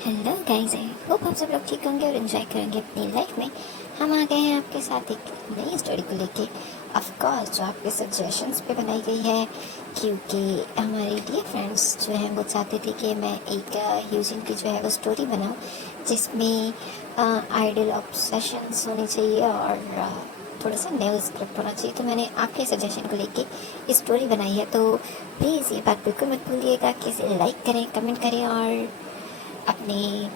Hello guys, I hope आप सब लोग ठीक होंगे और एंजॉय करेंगे अपनी लाइफ में। हम आ गए हैं आपके साथ एक नई स्टोरी को लेके, ऑफ कोर्स जो आपके सजेशंस पे बनाई गई है, क्योंकि हमारे डियर फ्रेंड्स जो हैं वो चाहते थे कि मैं एक ह्यूजिन की जो है वो स्टोरी बनाऊं जिसमें आइडल ऑब्सेशंस होने चाहिए और थोड़ा सा नया स्क्रिप्ट होना चाहिए। तो मैंने आपके सजेशन को लेके स्टोरी बनाई है, तो प्लीज़ ये बात बिल्कुल मत भूलिएगा कि इसे लाइक करें, कमेंट करें और अपने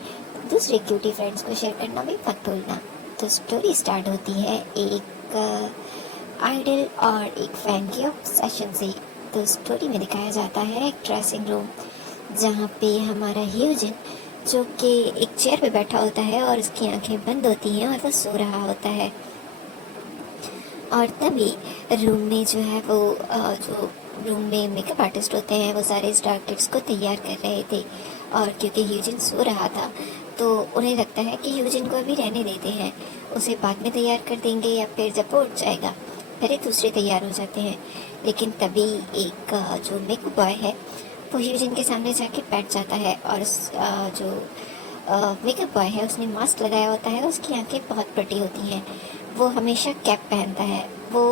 दूसरे क्यूटी फ्रेंड्स को शेयर करना भी मत भूलना। तो स्टोरी स्टार्ट होती है एक आइडल और एक फैन के ऑब्सेशन से। तो स्टोरी में दिखाया जाता है एक ड्रेसिंग रूम जहाँ पे हमारा ह्यूजन जो कि एक चेयर पे बैठा होता है और उसकी आंखें बंद होती हैं और वो सो रहा होता है। और तभी रूम में जो है वो जो रूम में मेकअप आर्टिस्ट होते हैं वो सारे स्टार किड्स को तैयार कर रहे थे। और क्योंकि ह्यूजिन सो रहा था तो उन्हें लगता है कि ह्यूजिन को अभी रहने देते हैं, उसे बाद में तैयार कर देंगे या फिर जब वो उठ जाएगा पहले दूसरे तैयार हो जाते हैं। लेकिन तभी एक जो मेकअप बॉय है वो ह्यूजिन के सामने जाके बैठ जाता है और जो मेकअप बॉय है उसने मास्क लगाया होता है, उसकी आंखें बहुत बड़ी होती हैं। वो हमेशा कैप पहनता है। वो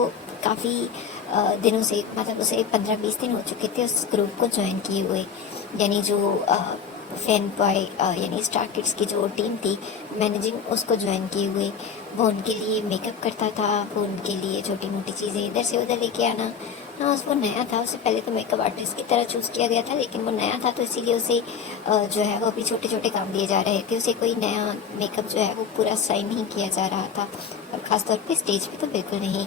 काफ़ी दिनों से, मतलब उसे 15-20 दिन हो चुके थे उस ग्रुप को ज्वाइन किए हुए, यानी जो फैन बॉय यानी स्टार किड्स की जो टीम थी मैनेजिंग, उसको ज्वाइन किए हुए। वो उनके लिए मेकअप करता था, वो उनके लिए छोटी मोटी चीज़ें इधर से उधर लेके आना। हाँ, वो नया था, उससे पहले तो मेकअप आर्टिस्ट की तरह चूज़ किया गया था, लेकिन वो नया था तो इसीलिए उसे जो है वो अभी छोटे छोटे काम दिए जा रहे थे। उसे कोई नया मेकअप जो है वो पूरा साइन नहीं किया जा रहा था, और ख़ासतौर पे स्टेज पे तो बिल्कुल नहीं।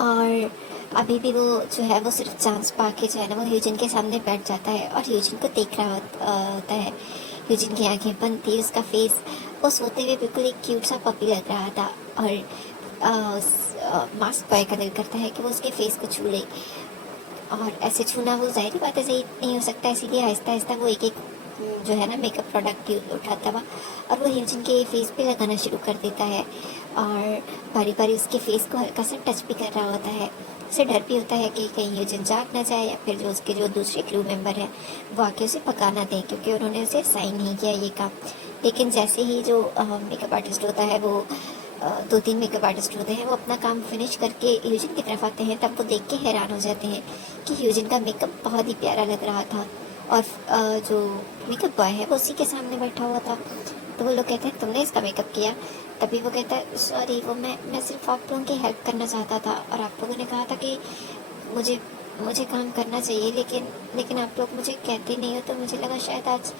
और अभी भी वो जो है वो सिर्फ चांस पा के जो है ना वो ह्यूजिन के सामने बैठ जाता है और ह्यूजिन को देख रहा होता है। ह्यूजिन की आंखें बंद थी, उसका फेस वो सोते हुए बिल्कुल एक क्यूट सा पपी लग रहा था। और मास्क बॉय का दिल करता है कि वो उसके फेस को छू ले, और ऐसे छूना वो जाहिर बात है सही नहीं हो सकता, इसीलिए आहिस्ता आहिस्ता वो एक एक जो है ना मेकअप प्रोडक्ट उठाता हुआ और वो ह्यूजिन के फेस पे लगाना शुरू कर देता है। और बारी बारी उसके फेस को हल्का सा टच भी कर रहा होता है। उसे डर भी होता है कि कहीं ह्यूजिन जाग ना जाए या फिर जो उसके जो दूसरे क्रू मेंबर हैं वो आके उसे पका ना दें, क्योंकि उन्होंने उसे साइन नहीं किया ये काम। लेकिन जैसे ही जो मेकअप आर्टिस्ट होता है वो 2-3 मेकअप आर्टिस्ट होते हैं, वो अपना काम फिनिश करके ह्यूजिन की तरफ आते हैं, तब वो देख के हैरान हो जाते हैं कि ह्यूजिन का मेकअप बहुत ही प्यारा लग रहा था। और जो मेकअप बॉय है वो उसी के सामने बैठा हुआ था। तो वो लोग कहते हैं तुमने इसका मेकअप किया? तभी वो कहता है सॉरी, वो मैं सिर्फ आप लोगों की हेल्प करना चाहता था, और आप लोगों ने कहा था कि मुझे मुझे काम करना चाहिए, लेकिन लेकिन आप लोग मुझे कहते नहीं हो, तो मुझे लगा शायद आज।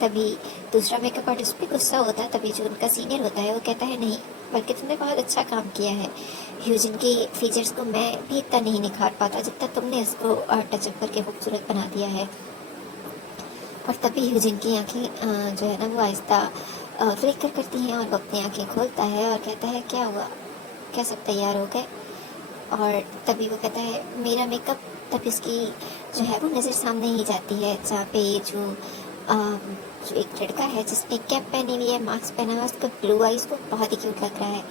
तभी दूसरा मेकअप आर्टिस्ट भी गुस्सा होता है। तभी जो उनका सीनियर होता है वो कहता है नहीं, बल्कि तुमने बहुत अच्छा काम किया है। ह्यूजिन के फीचर्स को मैं भी इतना नहीं निखार पाता जितना तुमने इसको टचअप करके खूबसूरत बना दिया है। और तभी ह्यूजिन की आंखें जो है ना वो आहिस्ता फ्लिकर करती हैं और वो अपनी आंखें खोलता है और कहता है क्या हुआ, क्या सब तैयार हो गए? और तभी वो कहता है मेरा मेकअप। तभी उसकी जो है वो नज़र सामने ही जाती है जहाँ पे जो एक लड़का है जिसने कैप पहनी हुई है, मास्क पहना हुआ है, उसका ब्लू आईज को बहुत ही क्यूट लग रहा है।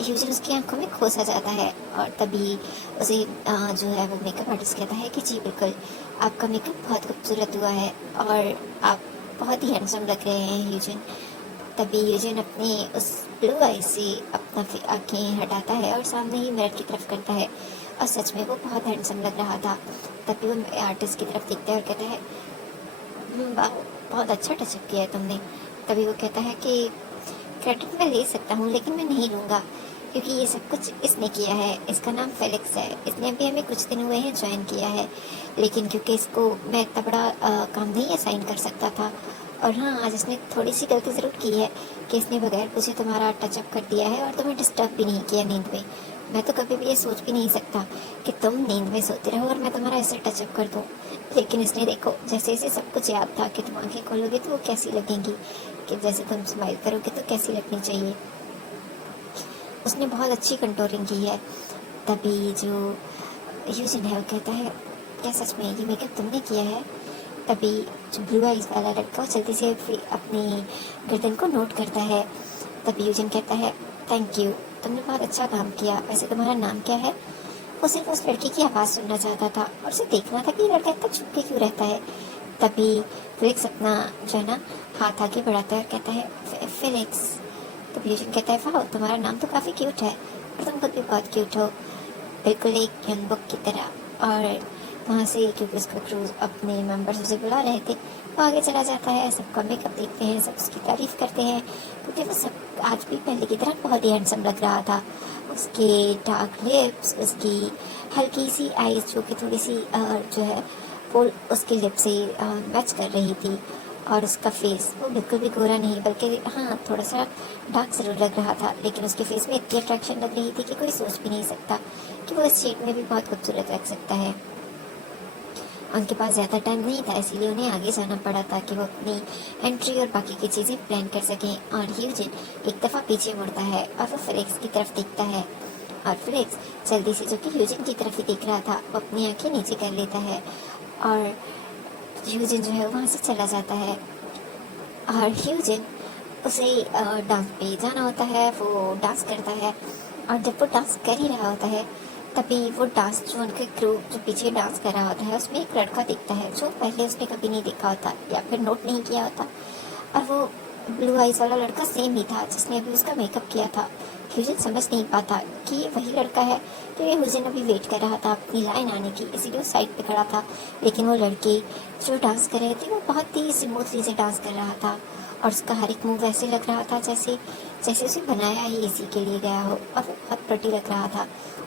ह्यूजन उसकी आंखों में खोसा जाता है और तभी उसे जो है वो मेकअप आर्टिस्ट कहता है कि जी बिल्कुल, आपका मेकअप बहुत खूबसूरत हुआ है और आप बहुत ही हैंडसम लग रहे हैं ह्यूजन। तभी ह्यूजन अपने उस ब्लू आई से अपना आंखें हटाता है और सामने ही मिरर की तरफ करता है, और सच में वो बहुत हैंडसम लग रहा था। तभी वो आर्टिस्ट की तरफ देखता है और कहता है वाह, बहुत अच्छा टचअप किया है तुमने। तभी वो कहता है कि क्रेडिट मैं ले सकता हूँ लेकिन मैं नहीं लूँगा, क्योंकि ये सब कुछ इसने किया है। इसका नाम फेलिक्स है, इसने अभी हमें कुछ दिन हुए हैं ज्वाइन किया है, लेकिन क्योंकि इसको मैं इतना बड़ा काम नहीं असाइन कर सकता था। और हाँ, आज इसने थोड़ी सी गलती ज़रूर की है कि इसने बगैर पूछे तुम्हारा टचअप कर दिया है और तुम्हें डिस्टर्ब भी नहीं किया नींद में। मैं तो कभी भी ये सोच भी नहीं सकता कि तुम नींद में सोते रहो और मैं तुम्हारा ऐसे टचअप कर दूँ। लेकिन इसने देखो, जैसे इसे सब कुछ याद था कि तुम आंखें खोलोगे तो वो कैसी लगेंगी, कि जैसे तुम स्माइल करोगे तो कैसी लगनी चाहिए। उसने बहुत अच्छी कंटोरिंग की है। तभी जो ह्यूजन है वो कहता है क्या सच में ये मेकअप तुमने किया है? तभी जो ब्लू आइज वाला लड़का वो जल्दी से अपनी गर्दन को नोट करता है। तभी ह्यूजन कहता है थैंक यू, तुमने बहुत अच्छा काम किया। वैसे तुम्हारा नाम क्या है? वो सिर्फ उस लड़के की आवाज़ सुनना चाहता था और उसे देखना था कि ये लड़का इतना चुप के क्यों रहता है। तभी फेलिक्स अपना जो है ना हाथ आगे बढ़ाता है और कहता है फेलिक्स। तो ह्यूजिन कहता है वाह, तुम्हारा नाम तो काफ़ी क्यूट है और तुम खुद भी बहुत क्यूट हो, बिल्कुल एक यंग बुक की तरह। और वहाँ से क्योंकि उसका क्रूज अपने मेंबर्स उसे बुला रहे थे, वो आगे चला जाता है। सबका मेकअप देखते हैं, सब उसकी तारीफ करते हैं क्योंकि वो सब आज भी पहले की तरह बहुत ही हैंडसम लग रहा था। उसके डार्क लिप्स, उसकी हल्की सी आईज जो कि थोड़ी सी जो है वो उसके लिप से मैच कर रही थी, और उसका फेस वो बिल्कुल भी गोरा नहीं बल्कि हाँ थोड़ा सा डार्क ज़रूर लग रहा था, लेकिन उसके फेस में इतनी अट्रैक्शन लग रही थी कि कोई सोच भी नहीं सकता कि वो इस शेड में भी बहुत खूबसूरत लग सकता है। उनके पास ज़्यादा टाइम नहीं था, इसीलिए उन्हें आगे जाना पड़ा ताकि वो अपनी एंट्री और बाकी की चीज़ें प्लान कर सकें। और ह्यूजिन एक दफ़ा पीछे मुड़ता है और वो फेलिक्स की तरफ देखता है, और फेलिक्स जल्दी से, जो कि ह्यूजिन की तरफ ही देख रहा था, वो अपनी आंखें नीचे कर लेता है और ह्यूजिन जो है वहाँ से चला जाता है। और ह्यूजिन उसे डांस पे जाना होता है, वो डांस करता है, और जब वो डांस कर ही रहा होता है तभी वो डांस जो उनके क्रू जो पीछे डांस कर रहा होता है उसमें एक लड़का दिखता है जो पहले उसने कभी नहीं देखा होता या फिर नोट नहीं किया होता, और वो ब्लू आइज वाला लड़का सेम ही था जिसने अभी उसका मेकअप किया था। ह्यूजिन समझ नहीं पाता कि ये वही लड़का है, तो ये ह्यूजिन अभी वेट कर रहा था अपनी लाइन आने की, इसीलिए वो साइड पे खड़ा था। लेकिन वो लड़के जो डांस कर रहे थे वो बहुत ही स्मूथली से डांस कर रहा था, और उसका हर एक मूव ऐसे लग रहा था जैसे जैसे उसे बनाया ही इसी के लिए गया हो, और वो बहुत प्रिटी लग रहा था।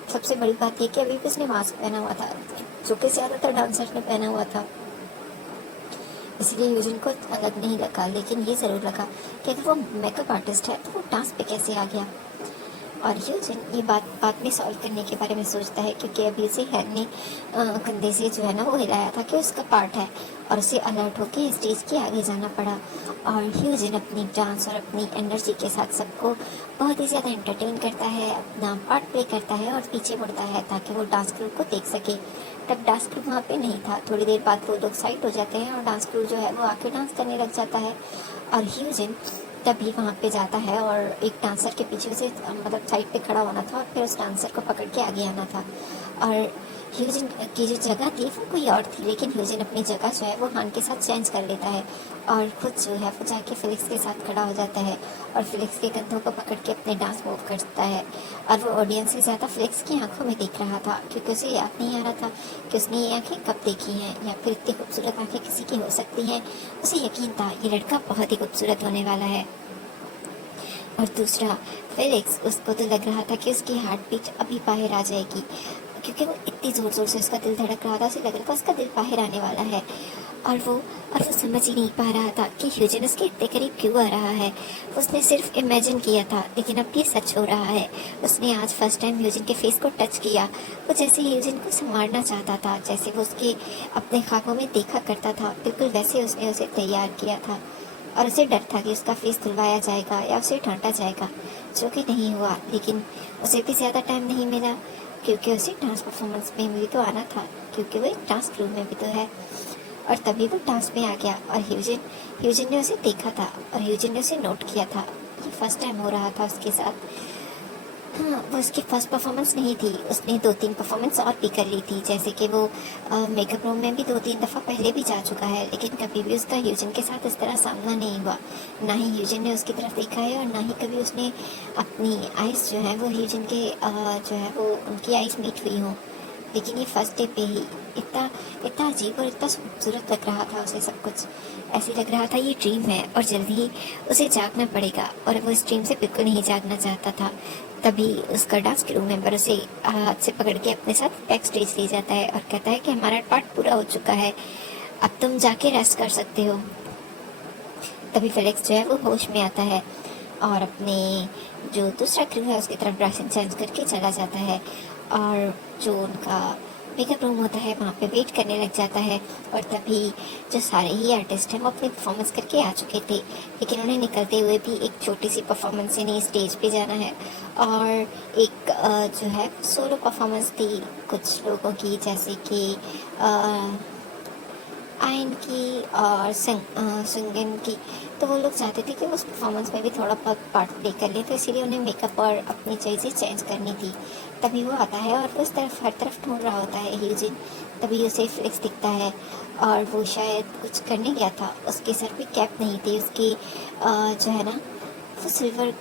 सबसे बड़ी बात यह कि अभी भी उसने मास्क पहना हुआ था जो कि ज़्यादातर डांसर्स ने पहना हुआ था, इसलिए ह्यूजिन को अलग नहीं लगा। लेकिन ये ज़रूर लगा कि अगर वो मेकअप आर्टिस्ट है तो वो डांस पे कैसे आ गया। और ह्यूजिन ये बात बाद में सॉल्व करने के बारे में सोचता है क्योंकि अभी उसे हैन ने कंधे से जो है ना वो हिलाया था कि उसका पार्ट है, और उसे अलर्ट होकर स्टेज के आगे जाना पड़ा। और ह्यूजिन अपनी डांस और अपनी एनर्जी के साथ सबको बहुत ही ज़्यादा एंटरटेन करता है, अपना पार्ट प्ले करता है और पीछे मुड़ता है ताकि वो डांस क्रू को देख सके। तब डांस क्रू वहाँ पे नहीं था, थोड़ी देर बाद वो लोग साइड हो जाते हैं और डांस क्रू जो है वो आके डांस करने लग जाता है। और ह्यूजिन तभी वहाँ पे जाता है और एक डांसर के पीछे से मतलब साइड पे खड़ा होना था और फिर उस डांसर को पकड़ के आगे आना था। और ह्यूजिन की जो जगह थी वो कोई और थी, लेकिन ह्यूजिन अपनी जगह जो है वो हान के साथ चेंज कर लेता है और खुद जो है वो जाके फेलिक्स के साथ खड़ा हो जाता है और फेलिक्स के कंधों को पकड़ के अपने डांस मूव करता है। और वो ऑडियंस से ज़्यादा फेलिक्स की आंखों में देख रहा था क्योंकि उसे याद नहीं आ रहा था कि उसने ये आंखें कब देखी हैं या फिर इतनी खूबसूरत आंखें किसी की हो सकती हैं। उसे यकीन था ये लड़का बहुत ही खूबसूरत होने वाला है। और दूसरा फेलिक्स, उसको तो लग रहा था कि उसकी हार्ट बीट अभी बाहर आ जाएगी क्योंकि वो इतनी ज़ोर ज़ोर से उसका दिल धड़क रहा था, उसे लग रहा था उसका दिल बाहर आने वाला है। और वो समझ ही नहीं पा रहा था कि ह्यूजिन उसके इतने करीब क्यों आ रहा है। उसने सिर्फ इमेजिन किया था लेकिन अब ये सच हो रहा है। उसने आज फर्स्ट टाइम ह्यूजिन के फेस को टच किया। वो जैसे ह्यूजिन को संवारना चाहता था, जैसे वो उसके अपने ख्वाबों में देखा करता था, बिल्कुल वैसे उसने उसे तैयार किया था। और उसे डर था कि उसका फेस धुलवाया जाएगा या उसे डांटा जाएगा, जो कि नहीं हुआ। लेकिन उसे भी ज़्यादा टाइम नहीं मिला क्योंकि उसे डांस परफॉर्मेंस में भी तो आना था क्योंकि वो एक डांस क्रू में भी तो है। और तभी वो डांस में आ गया और ह्यूजिन ने उसे देखा था और ह्यूजिन ने उसे नोट किया था। ये फर्स्ट टाइम हो रहा था उसके साथ। हाँ, वो उसकी फर्स्ट परफॉर्मेंस नहीं थी, उसने 2-3 परफॉर्मेंस और भी कर ली थी, जैसे कि वो मेकअप रूम में भी 2-3 दफ़ा पहले भी जा चुका है, लेकिन कभी भी उसका ह्यूजिन के साथ इस तरह सामना नहीं हुआ। ना ही ह्यूजिन ने उसकी तरफ देखा है और ना ही कभी उसने अपनी आइज़ जो है वो ह्यूजिन के जो है वो उनकी आइज़ मीट हुई हों। लेकिन ये फर्स्ट डे पे ही इतना इतना अजीब और इतना खूबसूरत लग रहा था उसे सब कुछ। ऐसे लग रहा था ये ड्रीम है और जल्दी ही उसे जागना पड़ेगा, और वो इस ड्रीम से बिल्कुल नहीं जागना चाहता था। तभी उसका डांस क्रू मेंबर उसे हाथ से पकड़ के अपने साथ बैक स्टेज ले जाता है और कहता है कि हमारा पार्ट पूरा हो चुका है, अब तुम जाके रेस्ट कर सकते हो। तभी फेलिक्स जो है वो होश में आता है और अपने जो दूसरा क्रू है उसकी तरफ ड्रेसिंग चेंज करके चला जाता है, और जो उनका मेकअप रूम होता है वहाँ पे वेट करने लग जाता है। और तभी जो सारे ही आर्टिस्ट हैं वो अपनी परफॉर्मेंस करके आ चुके थे, लेकिन उन्हें निकलते हुए भी एक छोटी सी परफॉर्मेंस से नहीं स्टेज पे जाना है, और एक जो है सोलो परफॉर्मेंस थी कुछ लोगों की, जैसे कि आयन की और संगन की। तो वो लोग चाहते थे कि उस परफॉर्मेंस में भी थोड़ा बहुत पार्ट प्ले कर ले, तो इसीलिए उन्हें मेकअप और अपनी चीज़ें चेंज करनी थी। तभी वो आता है और वो उस तरफ हर तरफ ढूंढ रहा होता है ह्यूजिन। तभी उसे फ्लिक्स दिखता है और वो शायद कुछ करने गया था। उसके सर पे कैप नहीं थी, उसकी जो है ना वो सिल्वर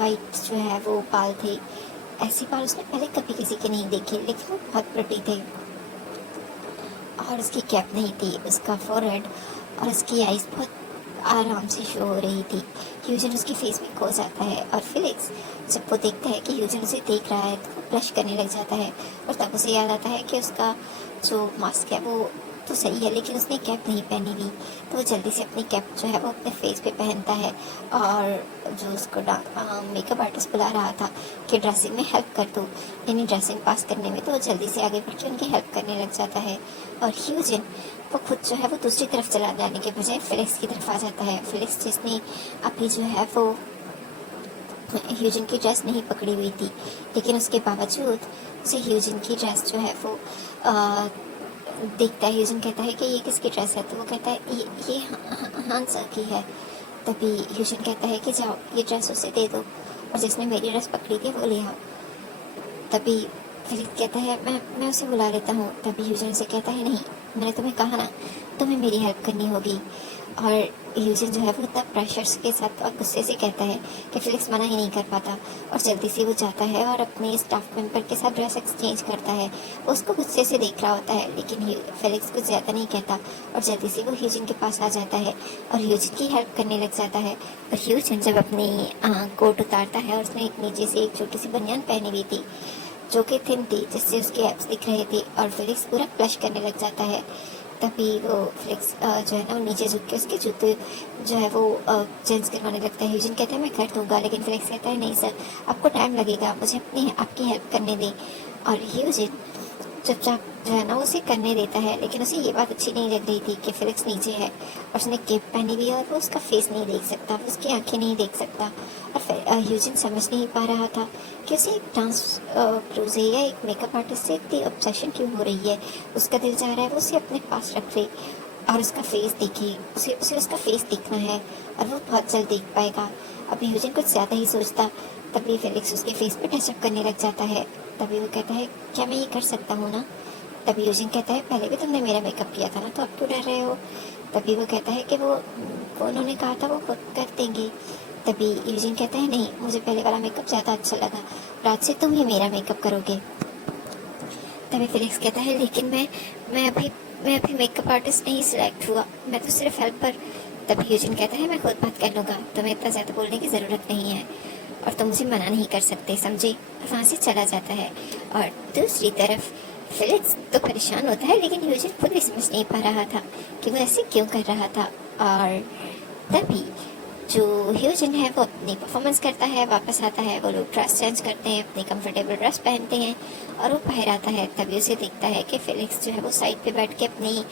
वाइट जो है वो बाल थे। ऐसे बाल उसने पहले कभी किसी के नहीं देखे, लेकिन वो बहुत प्रिटी थे। और उसकी कैप नहीं थी, उसका फोरहेड और उसकी आईज बहुत आराम से शो हो रही थी। ह्यूजन उसके फेस में खो जाता है और फिलिक्स जब वो देखता है कि ह्यूजन उसे देख रहा है तो वो ब्लश करने लग जाता है। और तब उसे याद आता है कि उसका जो मास्क है वो तो सही है, लेकिन उसने कैप नहीं पहनी हुई। तो वो जल्दी से अपनी कैप जो है वो अपने फेस पे पहनता है और जो उसको मेकअप आर्टिस्ट बुला रहा था कि ड्रेसिंग में हेल्प कर दो, यानी ड्रेसिंग पास करने में, तो वो जल्दी से आगे बढ़ के उनकी हेल्प करने लग जाता है। और ह्यूजन वो खुद जो है वो दूसरी तरफ चला जाने के बजाय फिलिक्स की तरफ आ जाता है। फिलिक्स जिसने अभी जो है वो ह्यूजन की ड्रेस नहीं पकड़ी हुई थी, लेकिन उसके बावजूद उसे ह्यूजन की ड्रेस जो है वो देखता है। ह्यूजन कहता है कि ये किसकी ड्रेस है, तो वो कहता है ये हांसा की है। तभी ह्यूजन कहता है कि जाओ ये ड्रेस उसे दे दो, और जिसने मेरी ड्रेस पकड़ी थी वो ले आओ। तभी फिलिक्स कहता है मैं उसे बुला लेता हूँ। तभी ह्यूजन से कहता है नहीं, मैंने तुम्हें कहा ना, तुम्हें मेरी हेल्प करनी होगी। और ह्यूजन जो है वो इतना प्रेशर के साथ और गुस्से से कहता है कि फिलिक्स मना ही नहीं कर पाता, और जल्दी से वो जाता है और अपने स्टाफ मेंबर के साथ ड्रेस एक्सचेंज करता है। वो उसको गुस्से से देख रहा होता है, लेकिन फिलिक्स कुछ ज़्यादा नहीं कहता और जल्दी से वो ह्यूजन के पास आ जाता है और ह्यूजन की हेल्प करने लग जाता है। और ह्यूजन जब अपनी कोट उतारता है और उसने एक नीचे से एक छोटी सी बनियान पहनी हुई थी जो कि थिन थी, जिससे उसके एब्स दिख रहे थे, और फिलिक्स पूरा फ्लश करने लग जाता है। तभी वो फ्लिक्स जो है ना वो नीचे झुक के उसके जूते जो है वो चेंज करवाने लगता है। ह्यूजन कहता है मैं कर दूंगा, लेकिन फ्लिक्स कहता है नहीं सर, आपको टाइम लगेगा, मुझे आपकी हेल्प करने दें। और ह्यूजन चुपचाप जो है ना उसे करने देता है, लेकिन उसे ये बात अच्छी नहीं लग रही थी कि फिलिक्स नीचे है और उसने केप पहनी हुई है और वो उसका फेस नहीं देख सकता, वो उसकी आंखें नहीं देख सकता। और फिर ह्यूजन समझ नहीं पा रहा था कि उसे एक डांस क्रू से या एक मेकअप आर्टिस्ट से इतनी ऑब्सेशन क्यों हो रही है। उसका दिल चाह रहा है वो उसे अपने पास रख ले और उसका फेस देखे, उसे उसका फेस देखना है, और वो बहुत जल्द देख पाएगा। अभी ह्यूजन कुछ ज़्यादा ही सोचता, तभी फिलिक्स उसके फेस पे टचअप करने लग जाता है। तभी वो कहता है क्या मैं ये कर सकता हूँ ना। तभी ह्यूजन कहता है पहले भी तुमने मेरा मेकअप किया था ना, तो अब क्यों डर रहे हो। तभी वो कहता है कि वो उन्होंने कहा था वो खुद कर देंगे। तभी ह्यूजन कहता है नहीं, मुझे पहले वाला मेकअप ज़्यादा अच्छा लगा, रात से तुम ही मेरा मेकअप करोगे। तभी फिलिक्स कहता है लेकिन मैं अभी मेकअप आर्टिस्ट नहीं सिलेक्ट हुआ, मैं तो सिर्फ हेल्पर। तभी ह्यूजन कहता है मैं खुद बात कर लूँगा, तुम्हें इतना ज़्यादा बोलने की ज़रूरत नहीं है और तुम मुझे मना नहीं कर सकते, समझे। और वहाँ से चला जाता है। और दूसरी तरफ फिलिक्स तो परेशान होता है, लेकिन ह्यूजन खुद भी समझ नहीं पा रहा था कि वो ऐसे क्यों कर रहा था। और तभी जो ह्यूजन है वो अपनी परफॉर्मेंस करता है, वापस आता है, वो लोग ड्रेस चेंज करते हैं, अपनी कंफर्टेबल ड्रेस पहनते हैं और वो बाहर आता है। तभी उसे दिखता है कि फिलिक्स जो है वो साइड पे बैठ के अपनी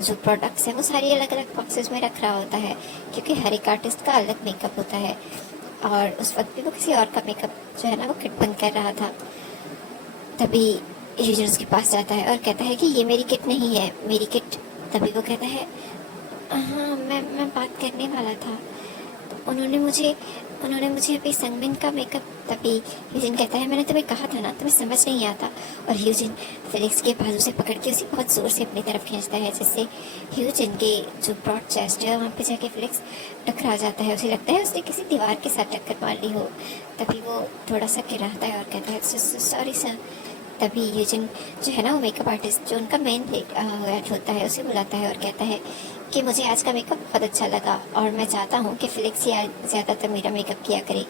जो प्रोडक्ट्स हैं वो सारी अलग अलग बॉक्सेस में रख रहा होता है, क्योंकि हर एक आर्टिस्ट का अलग मेकअप होता है। और उस वक्त भी वो किसी और का मेकअप जो है ना वो किट बंद कर रहा था। तभी ह्यूजन उसके पास जाता है और कहता है कि ये मेरी किट नहीं है, मेरी किट। तभी वो कहता है हाँ मैं बात करने वाला था, उन्होंने मुझे अभी संगमिन का मेकअप। तभी ह्यूजन कहता है मैंने तुम्हें कहा था ना, तुम्हें समझ नहीं आता। और ह्यूजन फिलिक्स के बाजू से पकड़ के उसे बहुत जोर से अपनी तरफ खींचता है, जिससे ह्यूजन के जो ब्रॉड चेस्ट है वहाँ पे जाके फिलिक्स टकरा जाता है। उसे लगता है उसने किसी दीवार के साथ टक्कर मार ली हो। तभी वो थोड़ा सा गिराता है और कहता है सॉरी सर। तभी ह्यूजन जो है ना वो मेकअप आर्टिस्ट जो उनका मेन हेड होता है उसे बुलाता है और कहता है कि मुझे आज का मेकअप बहुत अच्छा लगा और मैं चाहता हूँ कि फिलिक्स ही ज़्यादातर मेरा मेकअप किया करे।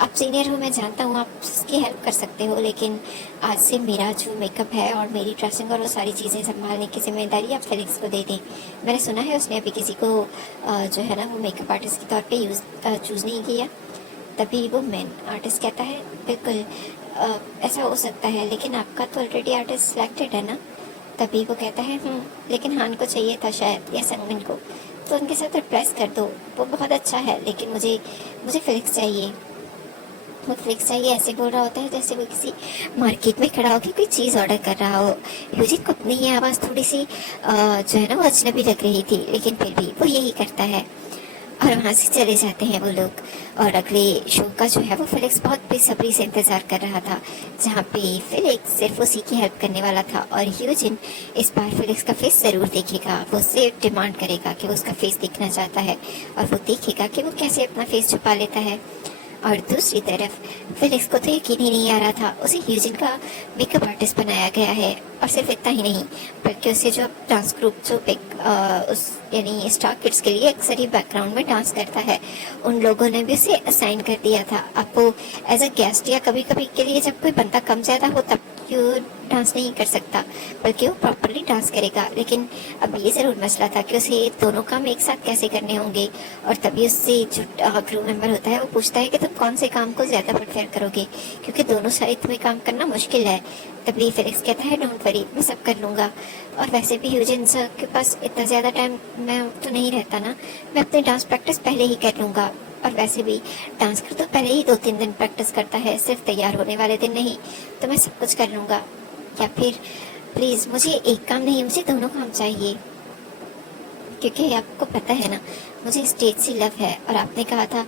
आप सीनियर हो, मैं जानता हूँ आप उसकी हेल्प कर सकते हो, लेकिन आज से मेरा जो मेकअप है और मेरी ड्रेसिंग और वो सारी चीज़ें संभालने की जिम्मेदारी आप फिलिक्स को दे दें। मैंने सुना है उसने अभी किसी को जो है ना वो मेकअप आर्टिस्ट के तौर पे चूज़ नहीं किया। तभी वो मेन आर्टिस्ट कहता है बिल्कुल ऐसा हो सकता है, लेकिन आपका तो ऑलरेडी आर्टिस्ट सिलेक्टेड है ना। तभी वो कहता है लेकिन हान को चाहिए था शायद, या संगमिन को, तो उनके साथ रिप्लेस कर दो, वो बहुत अच्छा है, लेकिन मुझे फिलिक्स चाहिए। वो फ्लिक्स चाहिए ऐसे बोल रहा होता है जैसे वो किसी मार्केट में खड़ा होकर कोई चीज़ ऑर्डर कर रहा हो। यूजिन को अपनी ये आवाज़ थोड़ी सी जो है ना वो अजनबी लग रही थी, लेकिन फिर भी वो यही करता है और वहाँ से चले जाते हैं वो लोग। और अगले शो का जो है वो फेलिक्स बहुत बेसब्री से इंतज़ार कर रहा था, जहाँ पे फेलिक्स सिर्फ उसी की हेल्प करने वाला था। और ह्यूजिन इस बार फेलिक्स का फेस ज़रूर देखेगा, वो उससे डिमांड करेगा कि वो उसका फेस देखना चाहता है, और वो देखेगा कि वो कैसे अपना फेस छुपा लेता है। और दूसरी तरफ फेलिक्स को तो यकीन ही नहीं आ रहा था, उसे ह्यूजिन का मेकअप आर्टिस्ट बनाया गया है। और सिर्फ इतना ही नहीं, बल्कि उसे जो डांस ग्रुप जो उस यानी स्टार किड्स के लिए अक्सर ही बैकग्राउंड में डांस करता है, उन लोगों ने भी उसे असाइन कर दिया था। अब वो एज अ गेस्ट या कभी कभी के लिए जब कोई बंदा कम ज़्यादा हो तब क्यों डांस नहीं कर सकता, बल्कि वो प्रॉपरली डांस करेगा। लेकिन अब ये ज़रूर मसला था कि उसे दोनों काम एक साथ कैसे करने होंगे। और तभी उससे जो क्रू मेंबर होता है वो पूछता है कि तुम कौन से काम को ज़्यादा प्रेफर करोगे, क्योंकि दोनों साइड में काम करना मुश्किल है। तभी फेलिक्स कहता है डोंट वरी, मैं सब कर लूँगा। और वैसे भी ह्यूजिन सर के पास इतना ज़्यादा टाइम मैं तो नहीं रहता ना, मैं अपनी डांस प्रैक्टिस पहले ही कर लूँगा। और वैसे भी डांस कर तो पहले ही 2-3 दिन प्रैक्टिस करता है, सिर्फ तैयार होने वाले दिन नहीं, तो मैं सब कुछ कर लूँगा। या फिर प्लीज़ मुझे एक काम नहीं, मुझे दोनों काम चाहिए, क्योंकि आपको पता है ना मुझे स्टेज से लव है। और आपने कहा था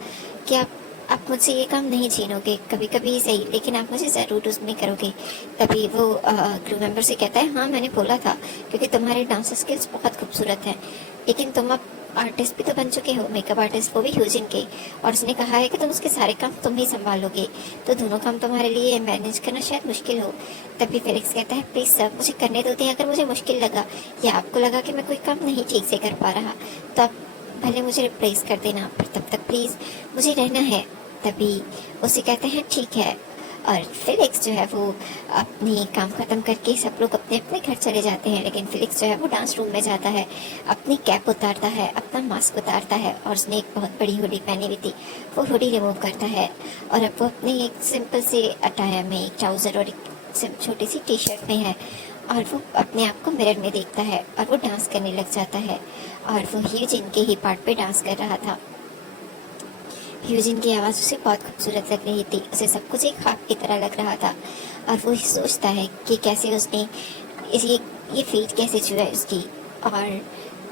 कि आप मुझसे ये काम नहीं छीनोगे, कभी कभी सही, लेकिन आप मुझे ज़रूर उसमें करोगे। तभी वो क्रू मेंबर से कहता है हाँ मैंने बोला था, क्योंकि तुम्हारे डांस स्किल्स बहुत खूबसूरत हैं, लेकिन तुम अब आर्टिस्ट भी तो बन चुके हो, मेकअप आर्टिस्ट, वो भी ह्यूजिन के। और उसने कहा है कि तुम उसके सारे काम तुम ही संभालोगे, तो दोनों काम तुम्हारे लिए मैनेज करना शायद मुश्किल हो। तभी फेलिक्स कहता है प्लीज़ सर मुझे करने दो, अगर मुझे मुश्किल लगा या आपको लगा कि मैं कोई काम नहीं ठीक से कर पा रहा तो आप भले मुझे रिप्लेस कर देना, पर तब तक प्लीज़ मुझे रहना है। तभी उसे कहते हैं ठीक है। और फेलिक्स जो है वो अपनी काम ख़त्म करके सब लोग अपने अपने घर चले जाते हैं, लेकिन फेलिक्स जो है वो डांस रूम में जाता है, अपनी कैप उतारता है, अपना मास्क उतारता है, और उसने एक बहुत बड़ी हुडी पहनी हुई थी, वो हुडी रिमूव करता है। और अब वो अपने एक सिंपल से अटायर में एक ट्राउज़र और एक छोटी सी टी शर्ट में है, और वो अपने आप को मिरर में देखता है और वो डांस करने लग जाता है। और वो ह्यूजिन के ही पार्ट पे डांस कर रहा था। ह्यूजिन की आवाज़ उसे बहुत खूबसूरत लग रही थी, उसे सब कुछ एक ख्वाब की तरह लग रहा था। और वो सोचता है कि कैसे उसने ये फीट कैसे छुआ है उसकी। और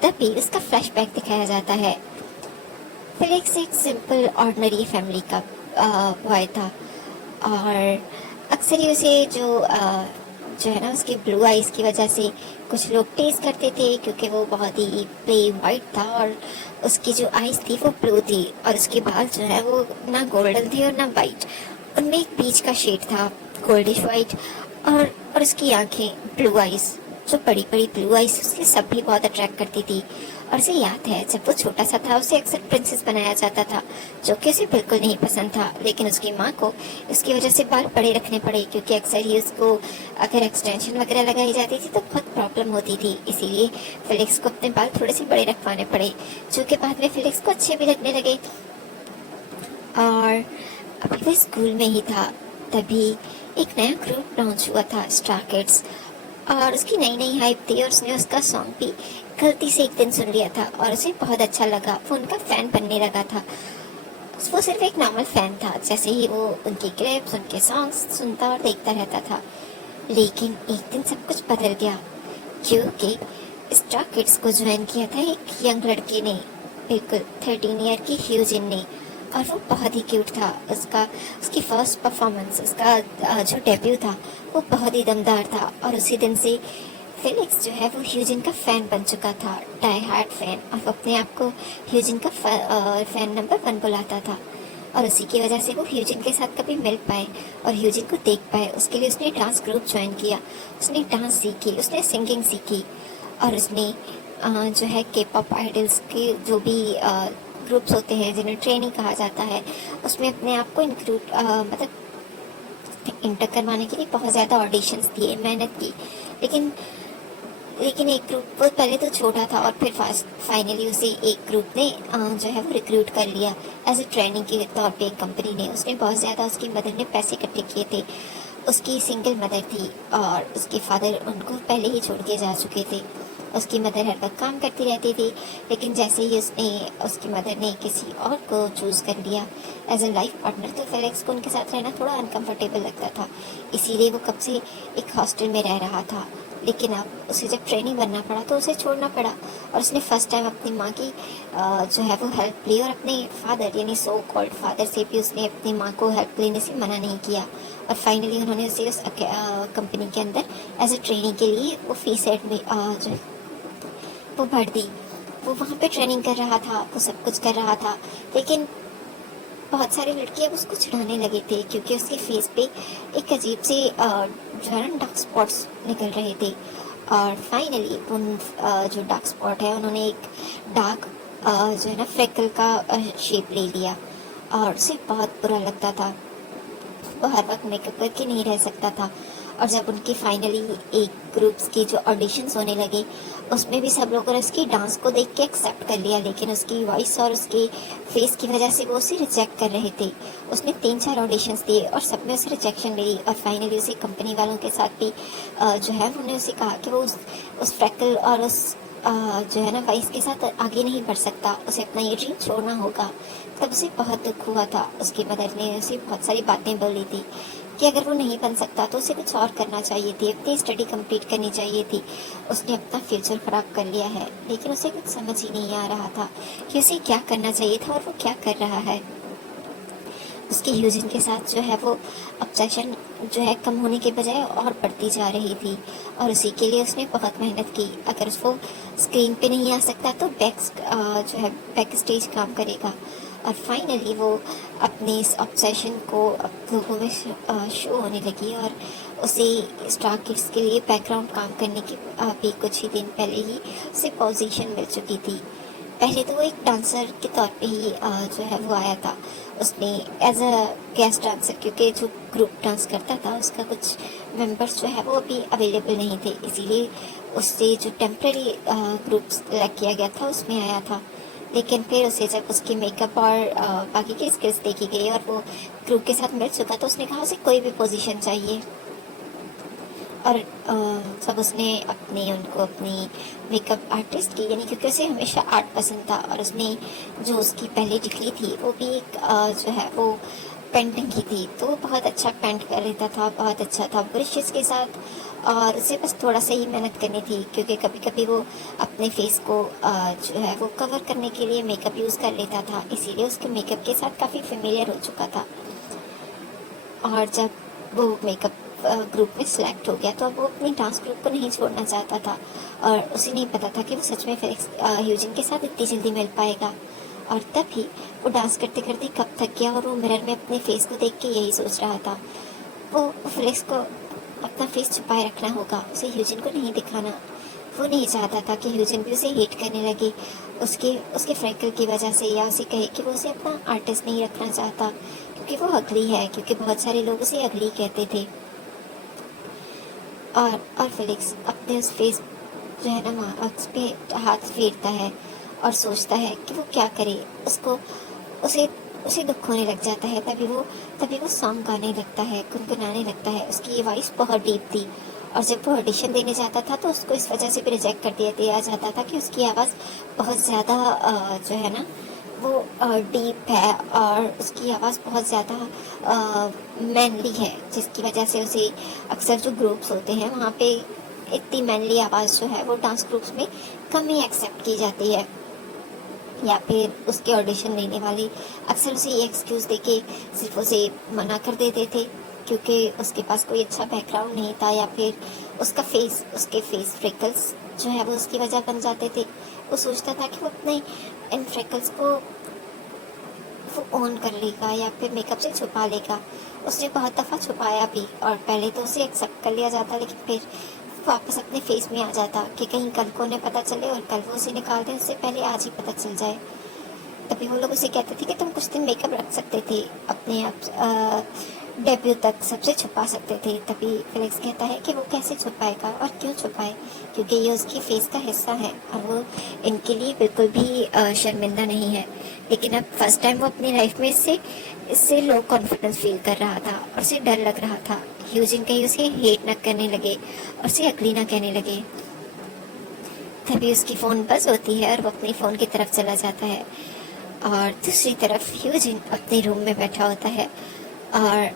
तभी उसका फ्लैशबैक दिखाया जाता है। फेलिक्स एक सिंपल ऑर्डिनरी फैमिली का बॉय था, और अक्सर ही उसे जो है ना उसकी ब्लू आइज़ की वजह से कुछ लोग टेस्ट करते थे, क्योंकि वो बहुत ही प्लेन वाइट था और उसकी जो आइज़ थी वो ब्लू थी, और उसके बाल जो है वो ना गोल्डन थे और ना वाइट, उनमें एक बीच का शेड था गोल्डिश वाइट। और उसकी आंखें ब्लू आइज़, जो बड़ी बड़ी ब्लू आइज़ उसकी सब भी बहुत अट्रैक्ट करती थी। और उसे याद है जब वो छोटा सा था उसे अक्सर प्रिंसेस बनाया जाता था, जो कि उसे बिल्कुल नहीं पसंद था। लेकिन उसकी माँ को इसकी वजह से बाल बड़े रखने पड़े, क्योंकि अक्सर ही उसको अगर एक्सटेंशन वगैरह लगाई जाती थी तो बहुत प्रॉब्लम होती थी। इसीलिए फेलिक्स को अपने बाल थोड़े से बड़े रखवाने पड़े, जो कि बाद में फेलिक्स को अच्छे भी लगने लगे। और अभी वो स्कूल में ही था, तभी एक नया ग्रुप लॉन्च हुआ था, स्टार किड्स, और उसकी नई नई हाइप थी, और उसने उसका सॉन्ग भी गलती से एक दिन सुन लिया था और उसे बहुत अच्छा लगा, वो उनका फ़ैन बनने लगा था। वो सिर्फ एक नॉर्मल फ़ैन था, जैसे ही वो उनकी क्लिप्स, उनके सॉन्ग्स सुनता और देखता रहता था। लेकिन एक दिन सब कुछ बदल गया, क्योंकि स्टार किड्स को ज्वाइन किया था एक यंग लड़के ने, बिल्कुल 13 ईयर की ह्यूजिन ने, और वो बहुत ही क्यूट था। उसकी फर्स्ट परफॉर्मेंस, उसका जो डेब्यू था वो बहुत ही दमदार था। और उसी दिन से फेलिक्स जो है वो ह्यूजिन का फ़ैन बन चुका था, डाई हार्ड फ़ैन, और वो अपने आप को ह्यूजिन का फ़ैन नंबर 1 बुलाता था। और उसी की वजह से वो ह्यूजिन के साथ कभी मिल पाए और ह्यूजिन को देख पाए, उसके लिए उसने डांस ग्रुप ज्वाइन किया, उसने डांस सीखी, उसने सिंगिंग सीखी, और उसने जो है के पॉप आइडल्स के जो भी ग्रुप्स होते हैं जिन्हें ट्रेनिंग कहा जाता है, उसमें अपने आप को इंक्लूड मतलब इंटर करवाने के लिए बहुत ज़्यादा ऑडिशंस दिए, मेहनत की। लेकिन एक ग्रुप वो पहले तो छोटा था, और फिर फाइनली उसे एक ग्रुप ने जो है वो रिक्रूट कर लिया एज ए ट्रेनिंग के तौर पे। एक कंपनी ने, उसने बहुत ज़्यादा, उसकी मदर ने पैसे इकट्ठे किए थे। उसकी सिंगल मदर थी और उसके फादर उनको पहले ही छोड़ के जा चुके थे, उसकी मदर हर वक्त काम करती रहती थी, लेकिन जैसे ही उसकी मदर ने किसी और को चूज़ कर लिया एज ए लाइफ पार्टनर, तो फेलिक्स को उनके साथ रहना थोड़ा अनकंफर्टेबल लगता था। इसीलिए वो कब से एक हॉस्टल में रह रहा था। लेकिन अब उसे जब ट्रेनिंग बनना पड़ा तो उसे छोड़ना पड़ा, और उसने फर्स्ट टाइम अपनी माँ की जो है वो हेल्प ली, और अपने फादर यानी सो कॉल्ड फादर से भी उसने अपनी माँ को हेल्प लेने से मना नहीं किया। और फाइनली उन्होंने उसे उस कंपनी के अंदर एज ए ट्रेनिंग के लिए वो फीस एडमिट जो वो भर दी। वो वहाँ पे ट्रेनिंग कर रहा था, वो सब कुछ कर रहा था, लेकिन बहुत सारे लड़के अब उसको चिढ़ाने लगे थे क्योंकि उसके फेस पे एक अजीब से जो है ना डार्क स्पॉट्स निकल रहे थे। और फाइनली उन जो डार्क स्पॉट है उन्होंने एक डार्क जो है ना फ्रेकल का शेप ले लिया, और उसे बहुत बुरा लगता था। वो हर वक्त मेकअप करके नहीं रह सकता था। और जब उनकी फाइनली एक ग्रुप्स की जो ऑडिशंस होने लगे, उसमें भी सब लोगों ने उसकी डांस को देख के एक्सेप्ट कर लिया, लेकिन उसकी वॉइस और उसके फेस की वजह से वो उसे रिजेक्ट कर रहे थे। उसने 3-4 ऑडिशंस दिए और सब में उसे रिजेक्शन मिली, और फाइनली उसे कंपनी वालों के साथ भी जो है उन्होंने उसे कहा कि वो उस फ्रैकल और उस जो है ना वॉइस के साथ आगे नहीं बढ़ सकता, उसे अपना ये ड्रीम छोड़ना होगा। तब उसे बहुत दुख हुआ था। उसकी मदर ने उसे बहुत सारी बातें बोली थी कि अगर वो नहीं बन सकता तो उसे कुछ और करना चाहिए थी, अपनी स्टडी कंप्लीट करनी चाहिए थी। उसने अपना फ्यूचर खराब कर लिया है, लेकिन उसे कुछ समझ ही नहीं आ रहा था कि उसे क्या करना चाहिए था और वो क्या कर रहा है। उसके ह्यूजिन के साथ जो है वो ऑब्सेशन जो है कम होने के बजाय और बढ़ती जा रही थी, और उसी के लिए उसने बहुत मेहनत की। अगर उसको स्क्रीन पे नहीं आ सकता तो जो है बैक स्टेज काम करेगा। और फाइनली वो अपने इस ऑब्सेशन को लोगों में शो होने लगी, और उसे स्टार किड्स के लिए बैकग्राउंड काम करने की भी कुछ ही दिन पहले ही उसे पोजीशन मिल चुकी थी। पहले तो वो एक डांसर के तौर पे ही जो है वो आया था। उसने एज अ गेस्ट डांसर, क्योंकि जो ग्रुप डांस करता था उसका कुछ मेंबर्स जो है वो अभी अवेलेबल नहीं थे, इसीलिए उससे जो टेम्प्रेरी ग्रुप सेलेक्ट किया गया था उसमें आया था। लेकिन फिर उसे जब उसकी मेकअप और बाकी की स्किल्स देखी गई और वो ग्रुप के साथ मिल चुका, तो उसने कहा उसे कोई भी पोजीशन चाहिए। और जब उसने उनको अपनी मेकअप आर्टिस्ट की, यानी क्योंकि उसे हमेशा आर्ट पसंद था, और उसने जो उसकी पहली डिग्री थी वो भी एक जो है वो पेंटिंग की थी, तो वो बहुत अच्छा पेंट कर लेता था, बहुत अच्छा था ब्रशेस के साथ। और उसे बस थोड़ा सा ही मेहनत करनी थी, क्योंकि कभी कभी वो अपने फेस को जो है वो कवर करने के लिए मेकअप यूज़ कर लेता था, इसीलिए उसके मेकअप के साथ काफ़ी फेमिलियर हो चुका था। और जब वो मेकअप ग्रुप में सिलेक्ट हो गया, तो अब वो अपनी डांस ग्रुप को नहीं छोड़ना चाहता था, और उसे नहीं पता था कि वो सच में फेलिक्स ह्यूजिन के साथ इतनी जल्दी मिल पाएगा। और तभी वो डांस करते करते कब थक गया, और वो मिरर में अपने फेस को देख के यही सोच रहा था। वो फेलिक्स को अपना फेस छुपाए रखना होगा, उसे ह्यूजिन को नहीं दिखाना। वो नहीं चाहता था कि ह्यूजिन भी उसे हेट करने लगे उसके उसके फ्रैकल की वजह से, या उसे कहे कि वो उसे अपना आर्टिस्ट नहीं रखना चाहता क्योंकि वो अगली है, क्योंकि बहुत सारे लोग उसे अगली कहते थे। और फेलिक्स अपने उस फेस जो है ना उस पे हाथ फेरता है और सोचता है कि वो क्या करे। उसको उसे उसे दुख होने लग जाता है। तभी वो सॉन्ग गाने लगता है, गुनगुनाने लगता है। उसकी ये वॉइस बहुत डीप थी, और जब वो ऑडिशन देने जाता था तो उसको इस वजह से भी रिजेक्ट कर दिया जाता था कि उसकी आवाज़ बहुत ज़्यादा जो है ना वो डीप है, और उसकी आवाज़ बहुत ज़्यादा मैनली है, जिसकी वजह से उसे अक्सर जो ग्रुप्स होते हैं वहाँ पे इतनी मैनली आवाज़ जो है वो डांस ग्रुप्स में कम ही एक्सेप्ट की जाती है। या फिर उसके ऑडिशन देने वाले अक्सर उसे ये एक्सक्यूज़ देके सिर्फ उसे मना कर देते थे क्योंकि उसके पास कोई अच्छा बैकग्राउंड नहीं था, या फिर उसके फेस फ्रिकल्स जो है वो उसकी वजह बन जाते थे। वो सोचता था कि वो अपने इन फ्रिकल्स को वो ऑन कर लेगा या फिर मेकअप से छुपा लेगा। उसने बहुत दफ़ा छुपाया भी, और पहले तो उसे एक्सेप्ट कर लिया जाता, लेकिन फिर वापस अपने फेस में आ जाता कि कहीं कल को उन्हें पता चले और कल वो उसे निकाल दें, उससे पहले आज ही पता चल जाए। तभी वो लोग उसे कहते थे कि तुम कुछ दिन मेकअप रख सकते थे, अपने आप डेब्यू तक सबसे छुपा सकते थे। तभी फेलिक्स कहता है कि वो कैसे छुपाएगा और क्यों छुपाए, क्योंकि ये उसकी फेस का हिस्सा है और वो इनके लिए बिल्कुल भी शर्मिंदा नहीं है। लेकिन अब फर्स्ट टाइम वो अपनी लाइफ में इससे लो कॉन्फिडेंस फील कर रहा था, और उसे डर लग रहा था ह्यूजिन कहीं उसे हेट न करने लगे और उसे अगली ना कहने लगे। तभी उसकी फ़ोन बज़ होती है और वो अपनी फ़ोन की तरफ चला जाता है। और दूसरी तरफ ह्यूजिन अपने रूम में बैठा होता है और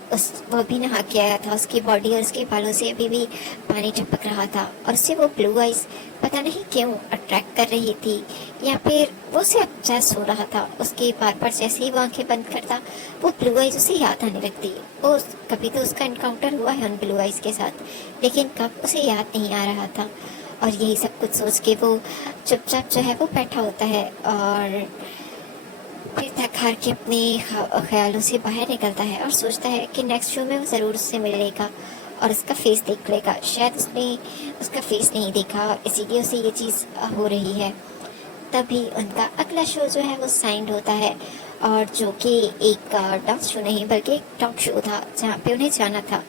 वो अभी नहा के आया था। उसकी बॉडी और उसके बालों से अभी भी पानी टपक रहा था और उससे वो ब्लू आइज पता नहीं क्यों अट्रैक्ट कर रही थी, या फिर वो उसे ऑब्सेस हो रहा था। उसके बार बार जैसे ही वो आंखें बंद करता वो ब्लू आइज उसे याद आने लगती। वो कभी तो उसका इनकाउंटर हुआ है उन ब्लू आइज के साथ, लेकिन कब उसे याद नहीं आ रहा था। और यही सब कुछ सोच के वो चुपचाप जो है वो बैठा होता है और फिर थक हार के अपने ख्यालों से बाहर निकलता है और सोचता है कि नेक्स्ट शो में वो ज़रूर उससे मिल लेगा और उसका फेस देख लेगा। शायद उसने उसका फेस नहीं देखा और इसीलिए उसे ये चीज़ हो रही है। तभी उनका अगला शो जो है वो साइंड होता है, और जो कि एक डांस शो नहीं बल्कि एक टॉक शो था जहाँ पे उन्हें जाना था।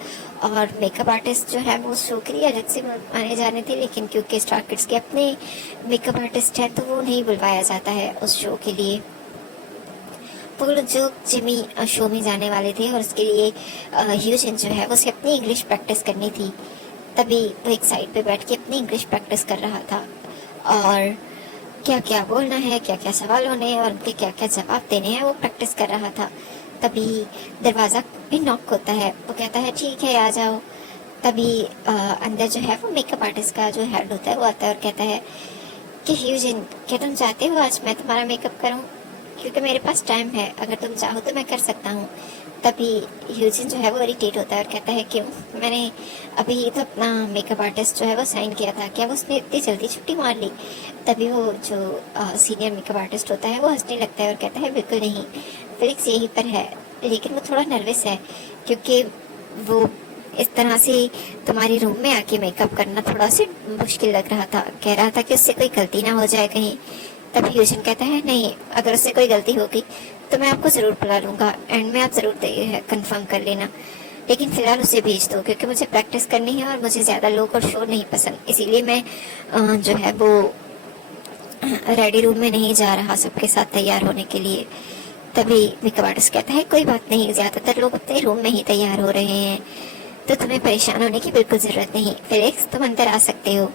और मेकअप आर्टिस्ट जो है वो उस शो के लिए अलग से आने जाने थे, लेकिन क्योंकि स्टार किड्स के अपने मेकअप आर्टिस्ट हैं तो वो नहीं बुलवाया जाता है उस शो के लिए। वो लोग जो जिमी शो में जाने वाले थे और उसके लिए ह्यूजन जो है उसे अपनी इंग्लिश प्रैक्टिस करनी थी। तभी वो एक साइड पे बैठ के अपनी इंग्लिश प्रैक्टिस कर रहा था और क्या क्या बोलना है, क्या क्या सवाल होने हैं और उनके क्या क्या जवाब देने हैं वो प्रैक्टिस कर रहा था। तभी दरवाज़ा भी नॉक होता है। वो कहता है ठीक है आ जाओ। तभी अंदर जो है वो मेकअप आर्टिस्ट का जो हेड होता है वो आता है और कहता है कि ह्यूजन, क्या तुम चाहते हो आज मैं तुम्हारा मेकअप करूं? क्योंकि मेरे पास टाइम है, अगर तुम चाहो तो मैं कर सकता हूँ। तभी ह्यूजन जो है वो इरिटेट होता है और कहता है क्यों, मैंने अभी तो अपना मेकअप आर्टिस्ट जो है वो साइन किया था, क्या वो उसने इतनी जल्दी छुट्टी मार ली? तभी वो जो सीनियर मेकअप आर्टिस्ट होता है वो हंसने लगता है और कहता है बिल्कुल नहीं, फिलिक्स यहीं पर है, लेकिन वो थोड़ा नर्वस है क्योंकि वो इस तरह से तुम्हारे रूम में आके मेकअप करना थोड़ा सा मुश्किल लग रहा था। कह रहा था कि उससे कोई गलती ना हो जाए कहीं। तब ह्यूजन कहता है नहीं, अगर उससे कोई गलती होगी तो मैं आपको ज़रूर बुला लूँगा, एंड में आप ज़रूर कंफर्म कर लेना, लेकिन फ़िलहाल उसे भेज दो क्योंकि मुझे प्रैक्टिस करनी है और मुझे ज़्यादा लोग और शोर नहीं पसंद, इसीलिए मैं जो है वो रेडी रूम में नहीं जा रहा सबके साथ तैयार होने के लिए। तभी मेकअप आर्टिस्ट कहता है कोई बात नहीं, ज़्यादातर लोग अपने रूम में ही तैयार हो रहे हैं तो तुम्हें परेशान होने की बिल्कुल ज़रूरत नहीं, फिलिक्स तुम अंदर आ सकते हो।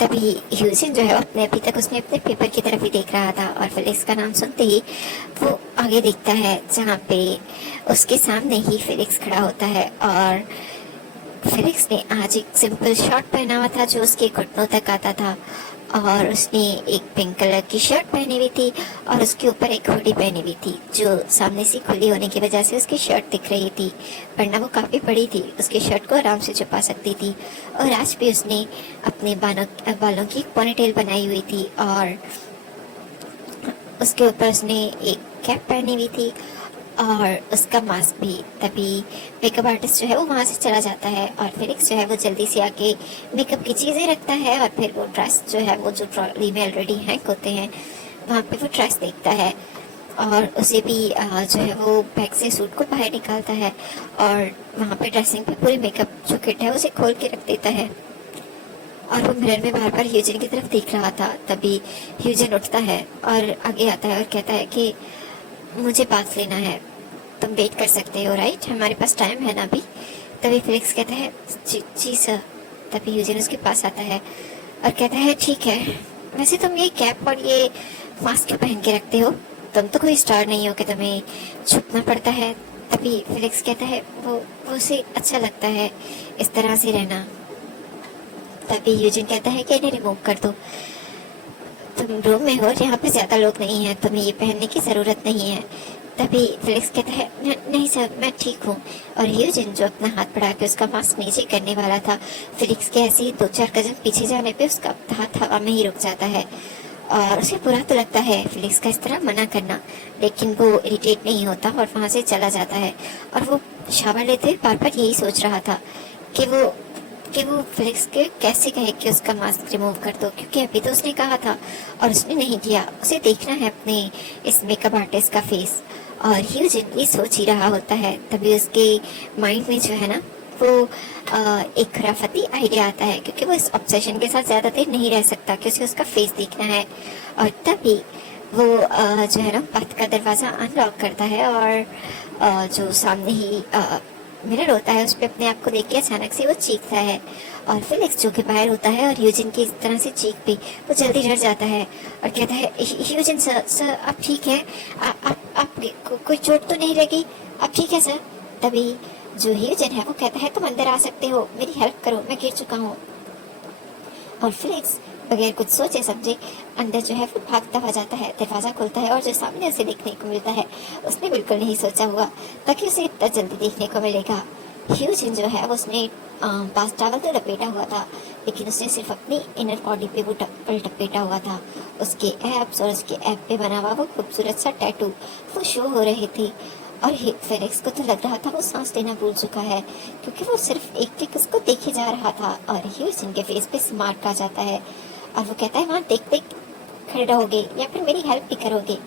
तभी ह्यूजन जो है अपने अभी तक उसने अपने पेपर की तरफ ही देख रहा था और फिलिक्स का नाम सुनते ही वो आगे देखता है जहाँ पे उसके सामने ही फिलिक्स खड़ा होता है। और फिलिक्स ने आज एक सिंपल शर्ट पहना हुआ था जो उसके घुटनों तक आता था, और उसने एक पिंक कलर की शर्ट पहनी हुई थी और उसके ऊपर एक हुडी पहनी हुई थी जो सामने से खुली होने की वजह से उसकी शर्ट दिख रही थी, वरना वो काफ़ी बड़ी थी, उसकी शर्ट को आराम से छुपा सकती थी। और आज भी उसने अपने बालों की पोनीटेल बनाई हुई थी और उसके ऊपर उसने एक कैप पहनी हुई थी और उसका मास्क भी। तभी मेकअप आर्टिस्ट जो है वो वहाँ से चला जाता है और फिलिक्स जो है वो जल्दी से आके मेकअप की चीज़ें रखता है और फिर वो ड्रेस जो है वो जो ट्रॉली में ऑलरेडी हैंग होते हैं वहाँ पे वो ड्रेस देखता है और उसे भी जो है वो बैग से सूट को बाहर निकालता है और वहाँ पे ड्रेसिंग पे पूरी मेकअप जो किट है उसे खोल के रख देता है। और वो मिरर में बार बार ह्यूजन की तरफ देख रहा था। तभी ह्यूजन उठता है और आगे आता है और कहता है कि मुझे बात लेना है, तुम वेट कर सकते हो राइट, हमारे पास टाइम है ना अभी। तभी फिलिक्स कहता है जी सर। तभी ह्यूजन उसके पास आता है और कहता है ठीक है, वैसे तुम ये कैप और ये मास्क क्यों पहन के रखते हो, तुम तो कोई स्टार नहीं हो कि तुम्हें छुपना पड़ता है। तभी फिलिक्स कहता है वो उसे अच्छा लगता है इस तरह से रहना। तभी ह्यूजन कहता है कि इन्हें रिमूव कर दो, तुम रूम में हो, यहाँ पे ज़्यादा लोग नहीं हैं, तुम्हें ये पहनने की ज़रूरत नहीं है। तभी फिलिक्स कहता है नहीं सर मैं ठीक हूँ। और ह्यूजन जो अपना हाथ बढ़ा के उसका मास्क नीचे करने वाला था, फिलिक्स के ऐसे ही 2-4 कदम पीछे जाने पे उसका हाथ हवा में ही रुक जाता है और उसे बुरा तो लगता है फिलिक्स का इस तरह मना करना, लेकिन वो इरिटेट नहीं होता और वहाँ से चला जाता है। और वो शावर लेते हुए बार बार यही सोच रहा था कि वो फिलिक्स के कैसे कहे कि उसका मास्क रिमूव कर दो, क्योंकि अभी तो उसने कहा था और उसने नहीं किया, उसे देखना है अपने इस मेकअप आर्टिस्ट का फेस। और ह्यूजन ये सोच ही रहा होता है। तभी उसके माइंड में जो है ना वो एक खराफती आइडिया आता है, क्योंकि वो इस ऑब्सेशन के साथ ज़्यादा देर नहीं रह सकता कि उसे उसका फेस देखना है। और तभी वो जो है ना बाथ का दरवाज़ा अनलॉक करता है और जो सामने ही मिरर होता है उस पर अपने आप को देख के अचानक से वो चीखता है और फिलिक्स जो कि बाहर होता है और ह्यूजिन की इस तरह से चीख पे वो जल्दी डर जाता है और कहता है, ह्यूजिन सर, सर आप ठीक है? आप कोई चोट तो नहीं लगी? आप ठीक है सर? तभी जो ह्यूजिन है वो कहता है, तुम अंदर आ सकते हो, मेरी हेल्प करो, मैं गिर चुका हूँ। और फिलिक्स बगैर कुछ सोचे समझे अंदर जो है वो भागता हुआ जाता है। दरवाजा खुलता है और जो सामने उसे देखने को मिलता है उसने बिल्कुल नहीं सोचा हुआ ताकि उसे इतना जल्दी देखने को मिलेगा। ह्यूजिन जो है वो उसने पास टावल तो लपेटा हुआ था, लेकिन उसने सिर्फ अपनी इनर बॉडी पे वो टप्पल लपेटा हुआ था। उसके एब्स और उसके ऐप पे बना हुआ वो खूबसूरत सा टैटू वो शो हो रहे थे। और फेलिक्स को तो लग रहा था वो सांस लेना भूल चुका है, क्योंकि वो सिर्फ एक एक उसको देखे जा रहा था। और ह्यूजिन के फेस पे स्मार्ट आ जाता है और वो कहता है, वहाँ देख देख खड़े रहोगे या फिर मेरी हेल्प भी करोगे?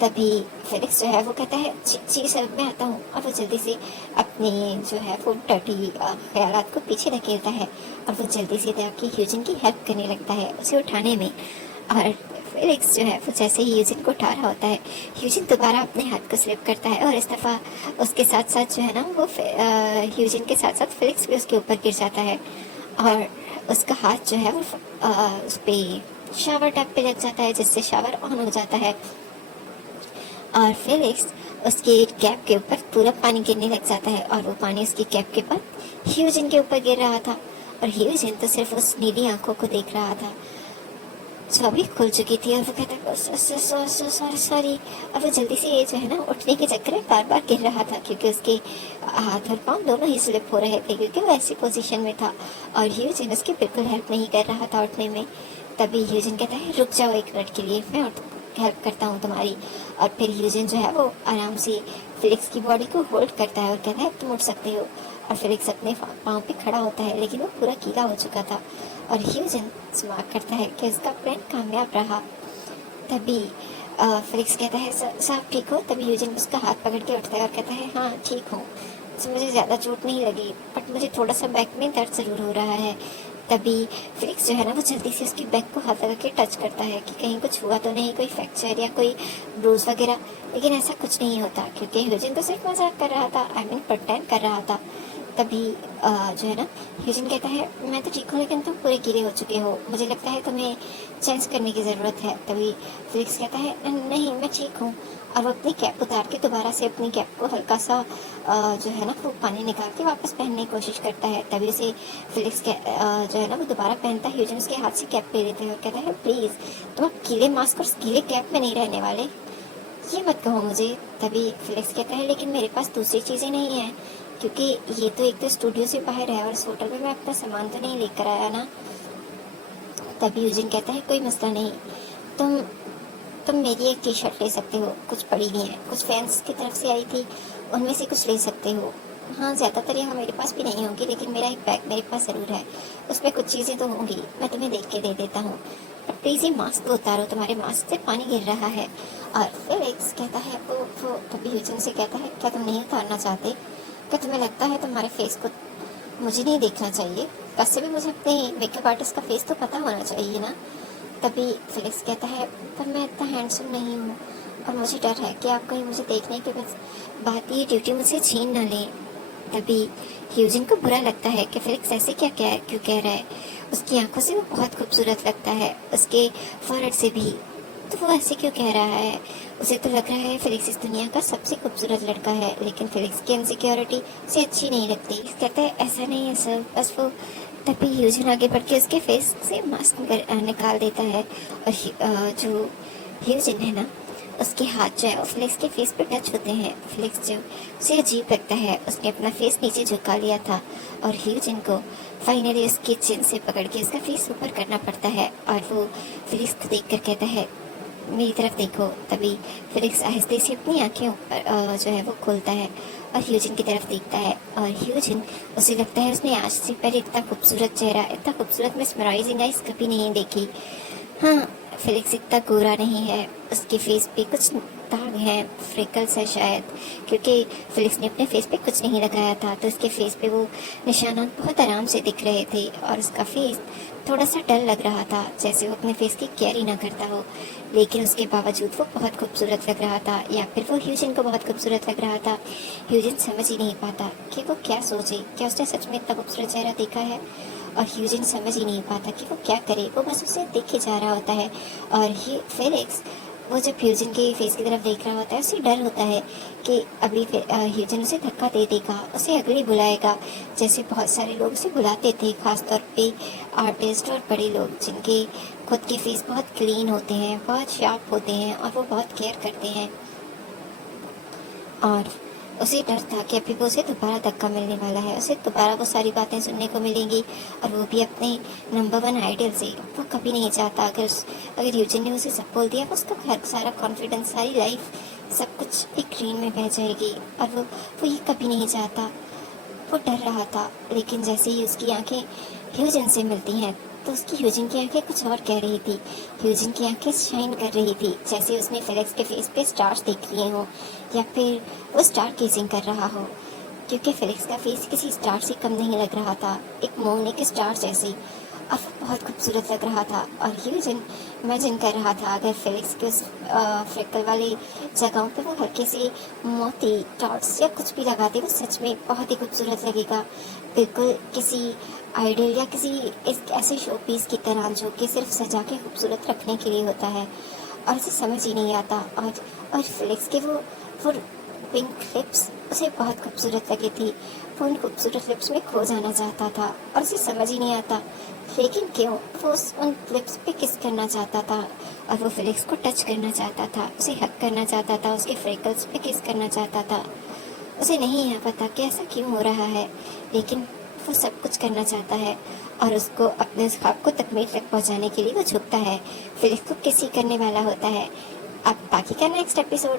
तभी फेलिक्स जो है वो कहता है, जी सर मैं आता हूँ। और वो जल्दी से अपने जो है वो डर्टी ख्यालात को पीछे धकेलता है और वो जल्दी से जाके ह्यूजिन की हेल्प करने लगता है उसे उठाने में। और फेलिक्स जो है वो जैसे ही ह्यूजिन को उठा रहा होता है, ह्यूजिन दोबारा अपने हाथ को स्लिप करता है और इस दफ़ा उसके साथ साथ जो है ना वो ह्यूजिन के साथ साथ फेलिक्स भी उसके ऊपर गिर जाता है और उसका हाथ जो है वो उस पर शावर टैप पे लग जाता है, जिससे शावर ऑन हो जाता है। और फेलिक्स उसकी कैप के ऊपर पूरा पानी गिरने लग जाता है और वो पानी उसकी कैप के ऊपर ह्यूजिन के ऊपर गिर रहा था। और ह्यूजिन तो सिर्फ उस नीली आंखों को देख रहा था जो अभी खुल चुकी थी और वो कहता है, सॉरी। और वो जल्दी से ये जो है ना उठने के चक्कर में बार बार गिर रहा था, क्योंकि उसके हाथ और पाँव दोनों ही स्लिप हो रहे थे, क्योंकि वो ऐसी पोजीशन में था और ह्यूजिन उसकी बिल्कुल हेल्प नहीं कर रहा था उठने में। तभी ह्यूजिन कहता है, रुक जाओ एक मिनट के लिए, मैं हेल्प करता हूँ तुम्हारी। और फिर ह्यूजिन जो है वो आराम से फिलिक्स की बॉडी को होल्ड करता है और कहता है, तुम उठ सकते हो। और फिलिक्स अपने पाँव पे खड़ा होता है, लेकिन वो पूरा गीला हो चुका था। और ह्यूजिन स्मार्ट करता है कि उसका प्लान कामयाब रहा। तभी फिलिक्स कहता है, सब ठीक हो? तभी ह्यूजिन उसका हाथ पकड़ के उठता है और कहता है, हाँ ठीक हूँ, मुझे ज़्यादा चोट नहीं लगी, बट मुझे थोड़ा सा बैक में दर्द ज़रूर हो रहा है। तभी फिलिक्स जो है ना वो जल्दी से उसकी बैक को हाथ लगा के टच करता है कि कहीं कुछ हुआ तो नहीं, कोई फ्रैक्चर या कोई ब्रूज वगैरह। लेकिन ऐसा कुछ नहीं होता, क्योंकि ह्यूजिन तो सिर्फ मजाक कर रहा था, प्रिटेंड कर रहा था। तभी जो है ना ह्यूजिन कहता है, मैं तो ठीक हूँ, लेकिन तुम पूरे गीले हो चुके हो, मुझे लगता है तुम्हें चेंज करने की ज़रूरत है। तभी फिलिक्स कहता है, नहीं मैं ठीक हूँ। और वो अपनी कैप उतार के दोबारा से अपनी कैप को हल्का सा जो है ना वो पानी निकाल के वापस पहनने की कोशिश करता है। तभी उसे फिलिक्स जो है ना वो दोबारा पहनता है। ह्यूजिन उसके हाथ से कैप ले लेते हैं और कहता है, प्लीज़ तुम अब गीले मास्क और गीले कैप में नहीं रहने वाले, ये मत कहो मुझे। तभी फिलिक्स कहता है, लेकिन मेरे पास दूसरी चीज़ें नहीं हैं, क्योंकि ये तो एक तो स्टूडियो से बाहर है और इस होटल में मैं अपना सामान तो नहीं लेकर आया ना। तभी यूजिन कहता है, कोई मसला नहीं, तुम मेरी एक टी शर्ट ले सकते हो, कुछ पड़ी हुई है, कुछ फैंस की तरफ से आई थी, उनमें से कुछ ले सकते हो। हाँ ज़्यादातर यहाँ मेरे पास भी नहीं होगी, लेकिन मेरा एक बैग मेरे पास ज़रूर है, उसमें कुछ चीज़ें तो होंगी, मैं तुम्हें देख के दे देता हूँ। पर प्लीज़ ये मास्क तो उतारो, तुम्हारे मास्क से पानी गिर रहा है। और फिलिक्स कहता है वो तभी यूजिन से कहता है, क्या तुम नहीं उतारना चाहते? क्या तुम्हें लगता है तुम्हारे फेस को मुझे नहीं देखना चाहिए? वैसे भी मुझे अपने मेकअप आर्टिस्ट का फेस तो पता होना चाहिए ना। तभी फिलिक्स कहता है, पर मैं इतना हैंडसम नहीं हूँ और मुझे डर है कि आप कहीं मुझे देखने के बाद ये ड्यूटी मुझसे छीन न लें। तभी ह्यूजिन को बुरा लगता है कि फिलिक्स ऐसे क्यों कह रहा है। उसकी आंखों से वो बहुत खूबसूरत लगता है, उसके फॉरहेड से भी, तो वो ऐसे क्यों कह रहा है? उसे तो लग रहा है फिलिक्स इस दुनिया का सबसे खूबसूरत लड़का है, लेकिन फिलिक्स की इनसिक्योरिटी उसे अच्छी नहीं लगती। कहता है, ऐसा नहीं है सर, बस वो। तभी ह्यूजिन आगे बढ़ के उसके फेस से मास्क निकाल देता है और जो ह्यूजिन है ना उसके हाथ जो है फिलिक्स के फेस पे टच होते हैं। फिलिक्स जो उसे अजीब लगता है, उसने अपना फेस नीचे झुका लिया था और ह्यूजिन को फाइनली उसके चिन से पकड़ के उसका फेस ऊपर करना पड़ता है और वो फिलिक्स को देख कर कहता है, मेरी तरफ देखो। तभी फिलिक्स आहिस्ते से अपनी आंखें ऊपर जो है वो खोलता है और ह्यूजिन की तरफ देखता है और ह्यूजिन, उसे लगता है उसने आज से पहले इतना खूबसूरत चेहरा, इतना खूबसूरत मेस्मराइजिंग आइज कभी नहीं देखी। हाँ, फिलिक्स इतना गोरा नहीं है, उसके फेस पे कुछ दाग हैं, फ्रिकल्स है शायद, क्योंकि फिलिक्स ने अपने फेस पे कुछ नहीं लगाया था, तो उसके फेस पे वो निशानात बहुत आराम से दिख रहे थे और उसका फेस थोड़ा सा डल लग रहा था, जैसे वो अपने फेस की केयर ही ना करता हो। लेकिन उसके बावजूद वो बहुत खूबसूरत लग रहा था, या फिर वो ह्यूजिन को बहुत खूबसूरत लग रहा था। ह्यूजिन समझ ही नहीं पाता कि वो क्या सोचे, क्या उसने सच में इतना खूबसूरत चेहरा देखा है। और ह्यूजिन समझ ही नहीं पाता कि वो क्या करे, वो बस उसे देखे जा रहा होता है। और फेलिक्स वो जब ह्यूजिन के फेस की तरफ देख रहा होता है, उसे डर होता है कि अगली ह्यूजिन उसे धक्का दे देगा, उसे अगली बुलाएगा, जैसे बहुत सारे लोग उसे बुलाते थे, खासतौर पे आर्टिस्ट और बड़े लोग जिनके खुद के फेस बहुत क्लीन होते हैं, बहुत शार्प होते हैं और वो बहुत केयर करते हैं। और उसे डर था कि अभी वो उसे दोबारा धक्का मिलने वाला है, उसे दोबारा वो सारी बातें सुनने को मिलेंगी, और वो भी अपने नंबर 1 आइडल से। वो कभी नहीं चाहता अगर यूजिन ने उसे सब बोल दिया, वो उसका हर सारा कॉन्फिडेंस, सारी लाइफ, सब कुछ एक ग्रीन में बह जाएगी, और वो ये कभी नहीं चाहता। वो डर रहा था, लेकिन जैसे ही उसकी आंखें ह्यूजिन से मिलती हैं, तो उसकी ह्यूजिन की आंखें कुछ और कह रही थी। ह्यूजिन की आंखें शाइन कर रही थी, जैसे उसने फेलिक्स के फेस पे स्टार्स देख लिए हों, या फिर वो स्टार गेजिंग कर रहा हो, क्योंकि फेलिक्स का फेस किसी स्टार से कम नहीं लग रहा था, एक मून, एक स्टार जैसी। और वो बहुत खूबसूरत लग रहा था। और ह्यूजिन इमेजिन कर रहा था, अगर फेलिक्स के उस फ्रिकल वाली जगहों पे वो हल्के से मोती, डॉट्स या कुछ भी लगाते, वो सच में बहुत ही खूबसूरत लगेगा, बिल्कुल किसी आइडल या किसी इस ऐसे शो पीस की तरह जो कि सिर्फ सजा के खूबसूरत रखने के लिए होता है। और उसे समझ ही नहीं आता। और फेलिक्स के वो पिंक लिप्स उसे बहुत खूबसूरत लगी थी। वो उन खूबसूरत लिप्स में खो जाना चाहता था, और उसे समझ ही नहीं आता लेकिन क्यों वो उन लिप्स पे किस करना चाहता था, और वो फेलिक्स को टच करना चाहता था, उसे हक करना चाहता था, उसके फ्रेकल्स पे किस करना चाहता था। उसे नहीं है पता कि ऐसा क्यों हो रहा है, लेकिन वो सब कुछ करना चाहता है, और उसको अपने ख्वाब को तकमील तक पहुंचाने के लिए वो झुकता है, फिर इसको किसी करने वाला होता है। अब बाकी का नेक्स्ट एपिसोड।